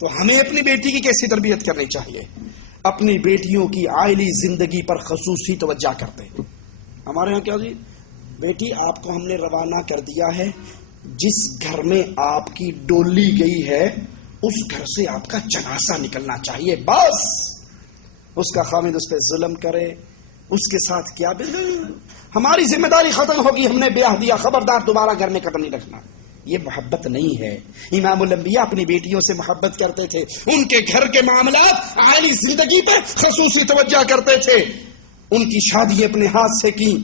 تو ہمیں اپنی بیٹی کی کیسی تربیت کرنی چاہیے؟ اپنی بیٹیوں کی عائلی زندگی پر خصوصی توجہ کرتے ہیں. ہمارے یہاں کیا جی، بیٹی آپ کو ہم نے روانہ کر دیا ہے، جس گھر میں آپ کی ڈولی گئی ہے اس گھر سے آپ کا جنازہ نکلنا چاہیے. بس اس کا خامد اس پہ ظلم کرے، اس کے ساتھ کیا ہماری ذمہ داری ختم ہوگی، ہم نے بیاہ دیا، خبردار دوبارہ گھر میں قدم نہیں رکھنا. یہ محبت نہیں ہے. امام الانبیاء اپنی بیٹیوں سے محبت کرتے تھے، ان کے گھر کے معاملات عائلی زندگی پر خصوصی توجہ کرتے تھے. ان کی شادی اپنے ہاتھ سے کی،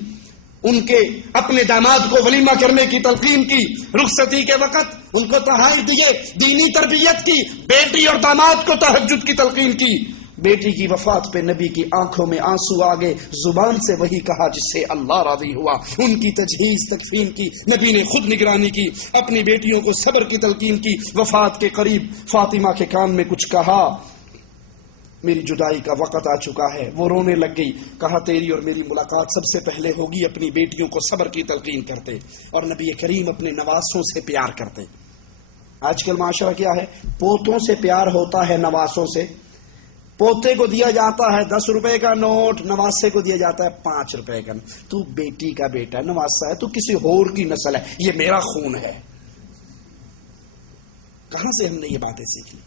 ان کے اپنے داماد کو ولیمہ کرنے کی تلقین کی، رخصتی کے وقت ان کو تحائف دیے، دینی تربیت کی، بیٹی اور داماد کو تہجد کی تلقین کی. بیٹی کی وفات پہ نبی کی آنکھوں میں آنسو آگے، زبان سے وہی کہا جس سے اللہ راضی ہوا. ان کی تجہیز تکفین کی، نبی نے خود نگرانی کی، اپنی بیٹیوں کو صبر کی تلقین کی. وفات کے قریب فاطمہ کے کان میں کچھ کہا، میری جدائی کا وقت آ چکا ہے. وہ رونے لگ گئی. کہا تیری اور میری ملاقات سب سے پہلے ہوگی. اپنی بیٹیوں کو صبر کی تلقین کرتے اور نبی کریم اپنے نواسوں سے پیار کرتے. آج کل معاشرہ کیا ہے؟ پوتوں سے پیار ہوتا ہے، نواسوں سے. پوتے کو دیا جاتا ہے 10 روپے کا نوٹ، نواسے کو دیا جاتا ہے 5 روپے کا. تو بیٹی کا بیٹا ہے، نواسا ہے، تو کسی اور کی نسل ہے، یہ میرا خون ہے. کہاں سے ہم نے یہ باتیں سیکھی؟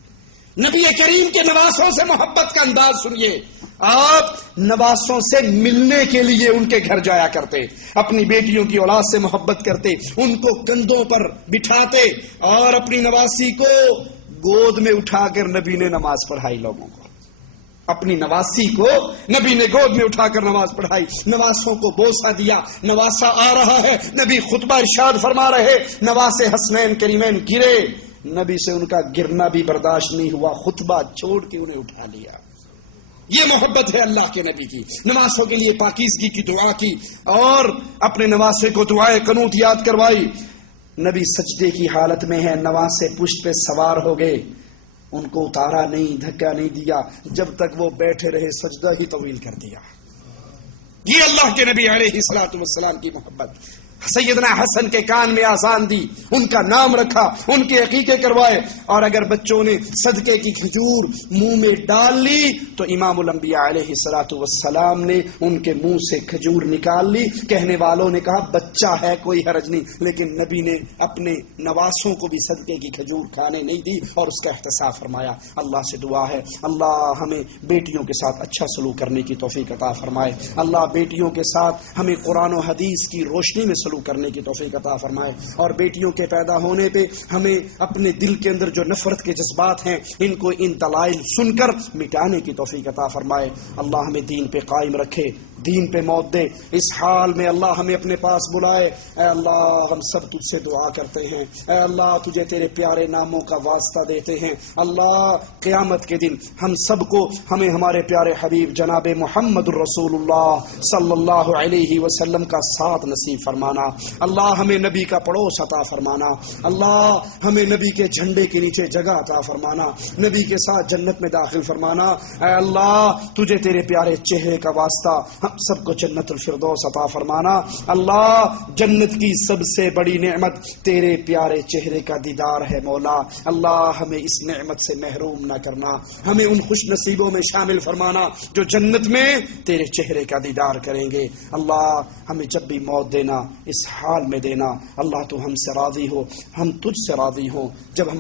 نبی کریم کے نواسوں سے محبت کا انداز سنیے. آپ نواسوں سے ملنے کے لیے ان کے گھر جایا کرتے، اپنی بیٹیوں کی اولاد سے محبت کرتے، ان کو کندھوں پر بٹھاتے اور اپنی نواسی کو گود میں اٹھا کر نبی نے نماز پڑھائی. لوگوں کو اپنی نواسی کو نبی نے گود میں اٹھا کر نماز پڑھائی، نواسوں کو بوسہ دیا. نواسا آ رہا ہے، نبی خطبہ ارشاد فرما رہے، نواسے حسنین کریمین گرے، نبی سے ان کا گرنا بھی برداشت نہیں ہوا، خطبہ چھوڑ کے انہیں اٹھا لیا. یہ محبت ہے اللہ کے نبی کی. نواسوں کے لیے پاکیزگی کی دعا کی اور اپنے نواسے کو دعائے قنوت یاد کروائی. نبی سجدے کی حالت میں ہے، نواسے پشت پہ سوار ہو گئے، ان کو اتارا نہیں، دھکا نہیں دیا، جب تک وہ بیٹھے رہے سجدہ ہی طویل کر دیا. یہ اللہ کے نبی علیہ الصلوۃ والسلام کی محبت. سیدنا حسن کے کان میں آذان دی، ان کا نام رکھا، ان کے عقیقے کروائے. اور اگر بچوں نے صدقے کی کھجور منہ میں ڈال لی تو امام الانبیاء علیہ الصلوۃ والسلام نے ان کے منہ سے کھجور نکال لی. کہنے والوں نے کہا بچہ ہے کوئی حرج نہیں، لیکن نبی نے اپنے نواسوں کو بھی صدقے کی کھجور کھانے نہیں دی اور اس کا احتساب فرمایا. اللہ سے دعا ہے اللہ ہمیں بیٹیوں کے ساتھ اچھا سلوک کرنے کی توفیق عطا فرمائے. اللہ بیٹیوں کے ساتھ ہمیں قرآن و حدیث کی روشنی میں سلوک کرنے کی توفیق عطا فرمائے. اور بیٹیوں کے پیدا ہونے پہ ہمیں اپنے دل کے اندر جو نفرت کے جذبات ہیں ان کو ان دلائل سن کر مٹانے کی توفیق عطا فرمائے. اللہ ہمیں دین پہ قائم رکھے، دین پہ موت دے. اس حال میں اللہ ہمیں اپنے پاس بلائے. اے اللہ ہم سب تجھ سے دعا کرتے ہیں، اے اللہ تجھے تیرے پیارے ناموں کا واسطہ دیتے ہیں. اللہ قیامت کے دن ہم سب کو ہمیں ہمارے پیارے حبیب جناب محمد الرسول اللہ صلی اللہ علیہ وسلم کا ساتھ نصیب فرمانا. اللہ ہمیں نبی کا پڑوس عطا فرمانا. اللہ ہمیں نبی کے جھنڈے کے نیچے جگہ عطا فرمانا، نبی کے ساتھ جنت میں داخل فرمانا. اے اللہ تجھے تیرے پیارے چہرے کا واسطہ ہم سب کو جنت الفردوس عطا فرمانا. اللہ جنت کی سب سے بڑی نعمت تیرے پیارے چہرے کا دیدار ہے مولا. اللہ ہمیں اس نعمت سے محروم نہ کرنا، ہمیں ان خوش نصیبوں میں شامل فرمانا جو جنت میں تیرے چہرے کا دیدار کریں گے. اللہ ہمیں جب بھی موت دینا اس حال میں دینا اللہ تو ہم سے راضی ہو، ہم تجھ سے راضی ہو. جب ہم